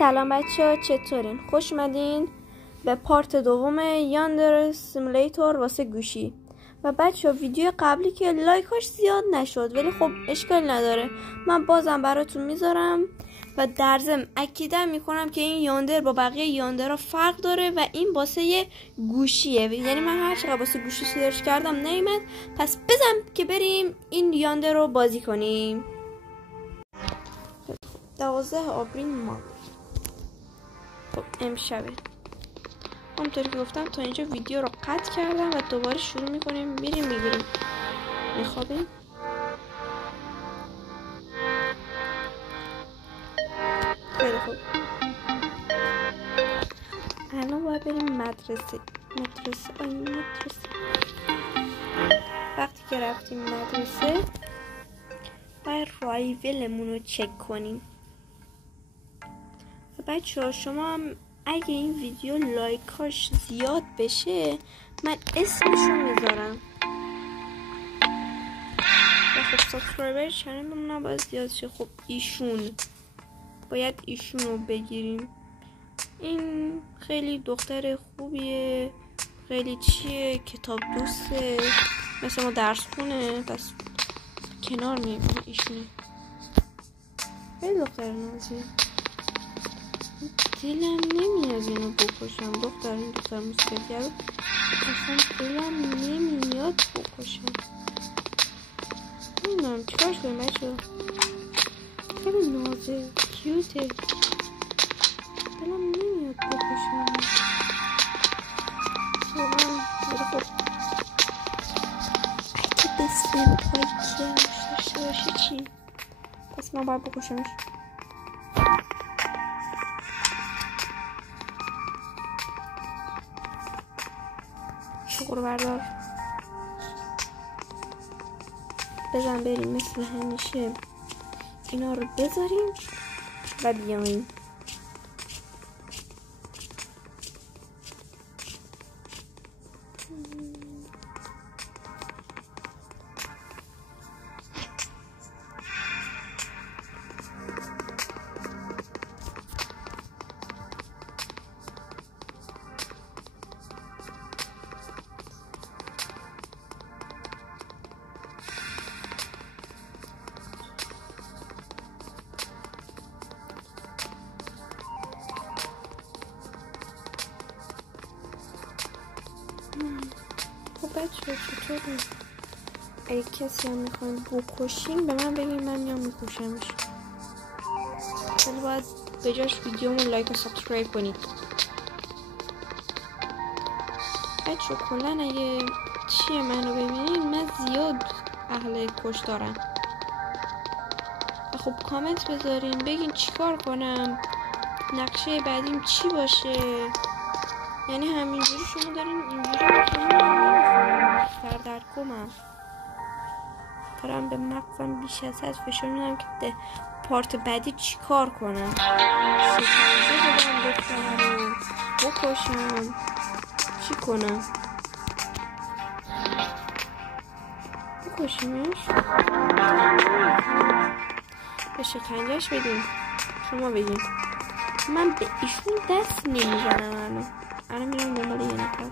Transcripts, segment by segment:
سلام بچه‌ها، چطورین؟ خوش اومدین به پارت دوم یاندر سیمولیتور واسه گوشی. و بچه‌ها ویدیو قبلی که لایکاش زیاد نشد، ولی خب اشکال نداره، من بازم براتون میذارم و در ضمن اکیدم میکنم که این یاندر با بقیه یاندرها فرق داره و این واسه یه گوشیه. یعنی من هر چقدر واسه گوشی سرچ کردم نیومد، پس بزن که بریم این یاندر رو بازی کنیم. 12 آوریل ماه. خب امشبه همونطوری که گفتم تا اینجا ویدیو رو قطع کردم و دوباره شروع میکنیم، میریم میگیریم میخوابیم. خیلی خوب، الان باید بریم مدرسه. وقتی که رفتیم مدرسه باید رایولمون رو چک کنیم. و بچه ها شما هم اگه این ویدیو لایکاش زیاد بشه من اسمشو میذارم و خب سابسکرایبر چنل هم باید زیاد شه. خب باید ایشون رو بگیریم. این خیلی دختر خوبیه، خیلی کتاب دوسته، مثل ما درس خونه، پس کنار میگیم ایشونه. خیلی دختر نازیه، دلم نمیاد اینو بکشم. این دختر موسیقی‌گر رو اصلا دلم نمیاد بکشم. نمیدونم چیکارش کنیم بچه‌ها. خیلی نازه، کیوته، دلم نمیاد بکشم واقعا. خب اگه بسیم پایی که داشته باشه چی؟ پس من باید بکشمش. شغل بردار، بزن بریم مثل همیشه اینا رو بذاریم و بیایم. خب بچه چطوری؟ اگه کسی هم میخواین بکشین به من بگین، من میام میکشمش. ولی باید به جاش ویدیومو لایک و سابسکرایب کنید بچه. کلن اگه منو ببینید من زیاد اهل کشتارم و خب کامنت بذارین بگین چیکار کنم، نقشه بعدیم چی باشه. یعنی همینجوری شما دارین اینجوری سردرکمم دارم به مغزم بیش از حد فشار میدم که پارت بعدی چی کار کنم. شکنجه بدم دختر رو بکشم، چی کنم؟ بکشیمش؟ به شکنجهش بدیم. شما بگین، من به ایشون دست نمیزنم. الان میرم دنبال یه نفر.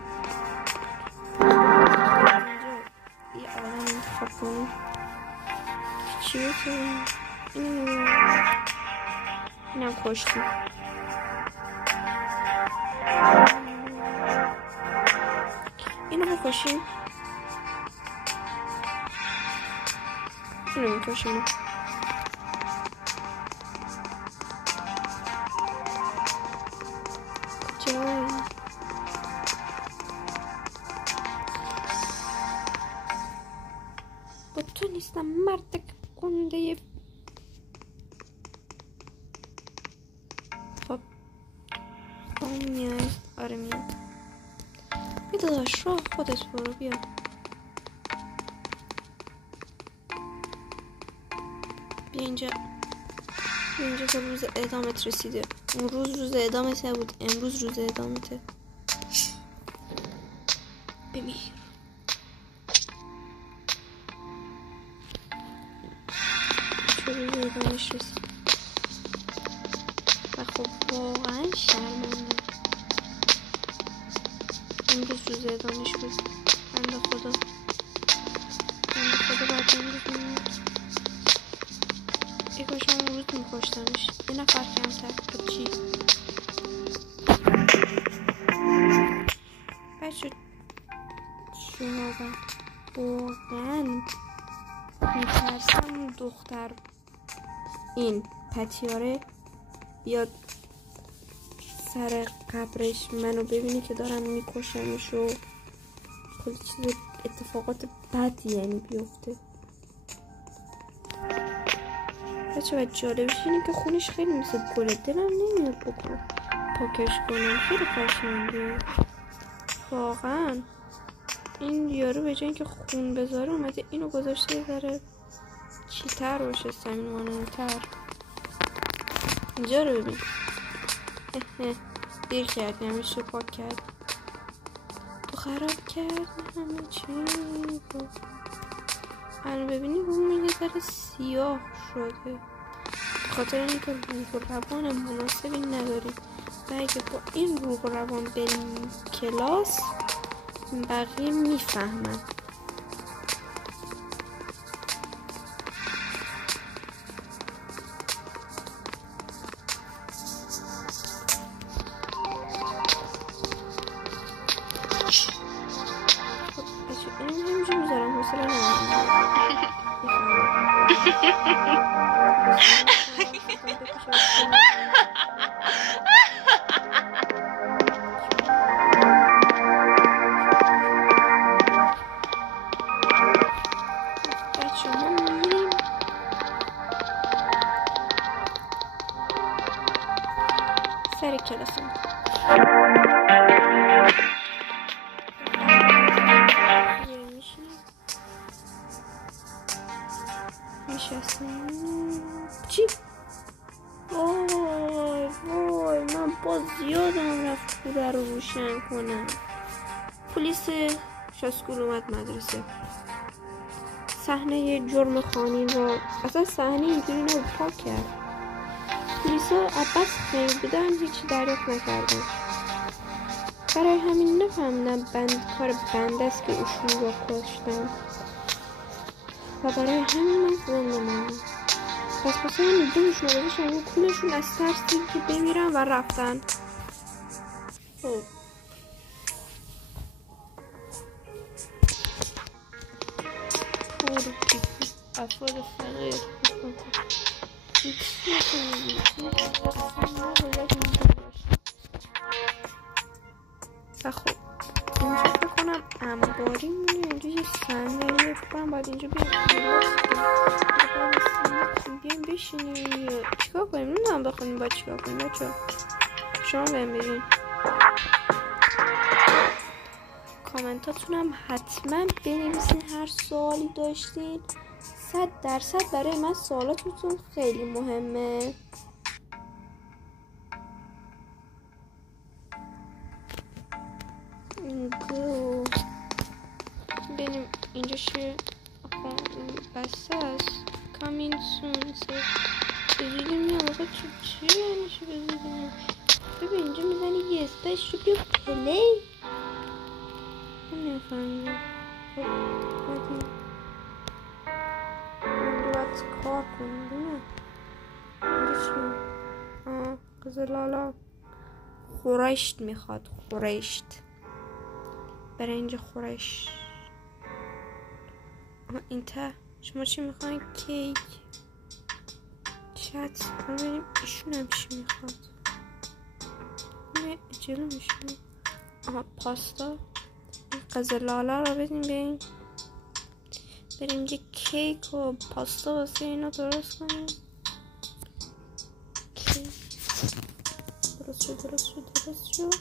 یه آدم انتخاب کنیم چی بکنیم. اینم کشتیم. اینو بکشیم، اینو میکشیم. با تو نیستم مرد گنده. خب میای؟ آره میام. یه داداش راه خودت برو، بیا. بیا اینجا تا روز اعدامت رسیده. اون روز اعدامت نبود، امروز روز اعدامته. بمیر. چه روز اعدامش رسید. خب واقعا شرمنده. امروز روز اعدامش بود. بنده خدا باید امروز میمود. ای کاش هم امروز میکشتمش. یه نفر کمتر. چی؟ بچه شنوبم واقعا میترسم دختر این پتیاره بیاد سر قبرش منو ببینی که دارم میکشمش و کلی چیز اتفاقات بدی یعنی بیفته. بچه باید جالبش اینه که خونش خیلی مثل گله. دلم نمیاد بکنم پاکش کنم. خیلی قشنگه واقعا. این یارو به جای اینکه خون بذاره اومده اینو گذاشته یه ذره چیتر باشه، صمیمانه‌تر. اینجا رو ببین. دیر کرد نمیش رو پاک کرد. تو خراب کرد همه چی رو. الان ببینی روم یه ذره سیاه شده خاطر اینکه روح و روان مناسبی نداریم و اگه با این روح و روان بریم کلاس بقیه میفهمن. سر کلاسم میشستم. چی؟ وای من باز یادم رفت کوره رو روشن کنم. پلیس شاسکول اومد مدرسه. صحنه جرم خانی رو اصلا صحنه اینجوری نبود پاک کرد. پلیسا عباس خیلی بودن هیچی دریافت نکردن. برای همین نفهمیدم کار بنده است که ایشون رو کشتن و برای همین من زنده ماندم. پس همین دومشون رو گذاشتن رو کولشون از ترسی که بمیرن و رفتن. خب افراد فقیر و خب اینجا فکر کنم انباری مونه. اینجا یه صندلی بکنم باید اینجا بیایم بشینیم یا چیکار کنیم نمیدونم بخونیم باید چیکار کنیم. بچه شما بهم بگین کامنتاتونم حتما بنویسین. هر سوالی داشتین 100% برای من سوالاتتون خیلی مهمه. بریم اینجا چیه؟ بسته است coming soon. بزودی میام. آقا چی یعنی چی بزودی میام؟ ببین اینجا میزنی یه اسپیس رو بیا پلی. من نفهمیدم. خب باید کار کنیم بینه اینجا چی؟ قزلالا خورشت میخواد. خورشت برای اینجا خورشت. این ته شما چی میخواین؟ کیک چت ما بریم. ایشون هم چی میخواد؟ نه جلو میشون. پاستا قزلالا رو بدیم بریم یه کیک و پاستا واسه اینا درست کنیم. کیک درست شد.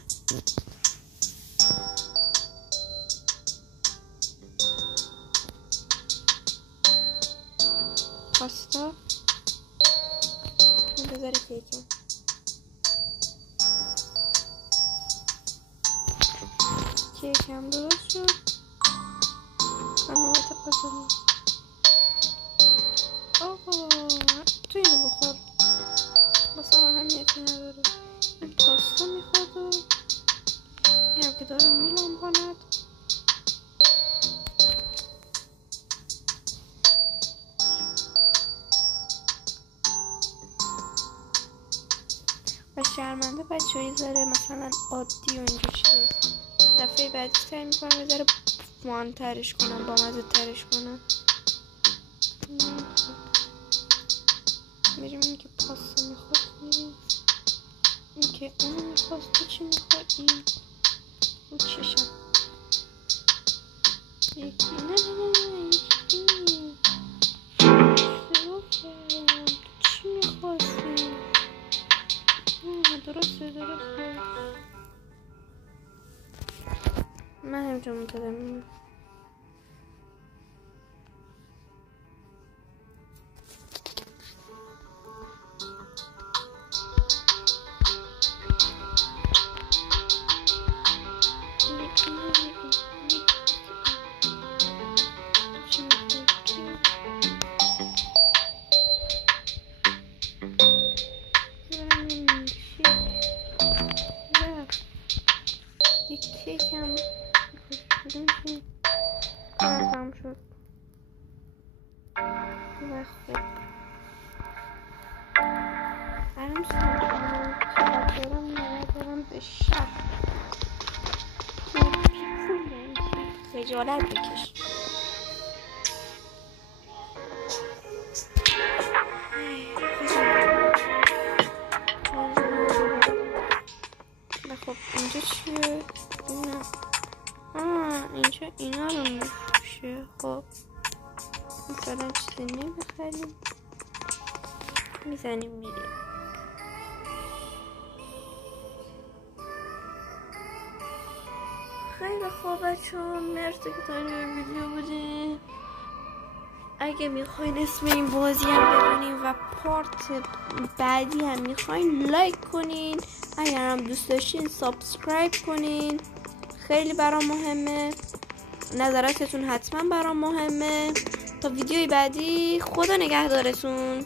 پاستا بذاره کیکم. کیکم درست شد. قنوات قزل. آقا تو اینو بخور. باسه من همیتی نداره. داره میلنگاند. و شرمنده بچه های ذره مثلا عادی و اینجور چیزا. دفعه بعدی سعی میکنم یه ذره فان ترش کنم، با مزه ترش کنم. میریم این که پاستا میخواست، میریم این که اونو میخواست. تو چی میخوایی؟ رو چشم یکی نه یکی اشتباه کردم. تو چی میخواستی؟ درسته من همجا منتظر کیکم کارم شد. و خب برم چقدر دارم ندارم به شب خجالت بکش. خب اینجا چیه؟ اینجا اینا رو میفروشه. خب مثلا چیزی نمیخریم، میزنیم میریم. خیلی خوب بچه‌ها، مرسی که تا اینجا ویدیو بودین. اگه میخواین اسم این بازی هم ببینین و پارت بعدی هم میخواین لایک کنین، اگر هم دوست داشتین سابسکرایب کنین. خیلی برام مهمه، نظراتتون حتما برام مهمه. تا ویدیوی بعدی، خدا نگهدارتون.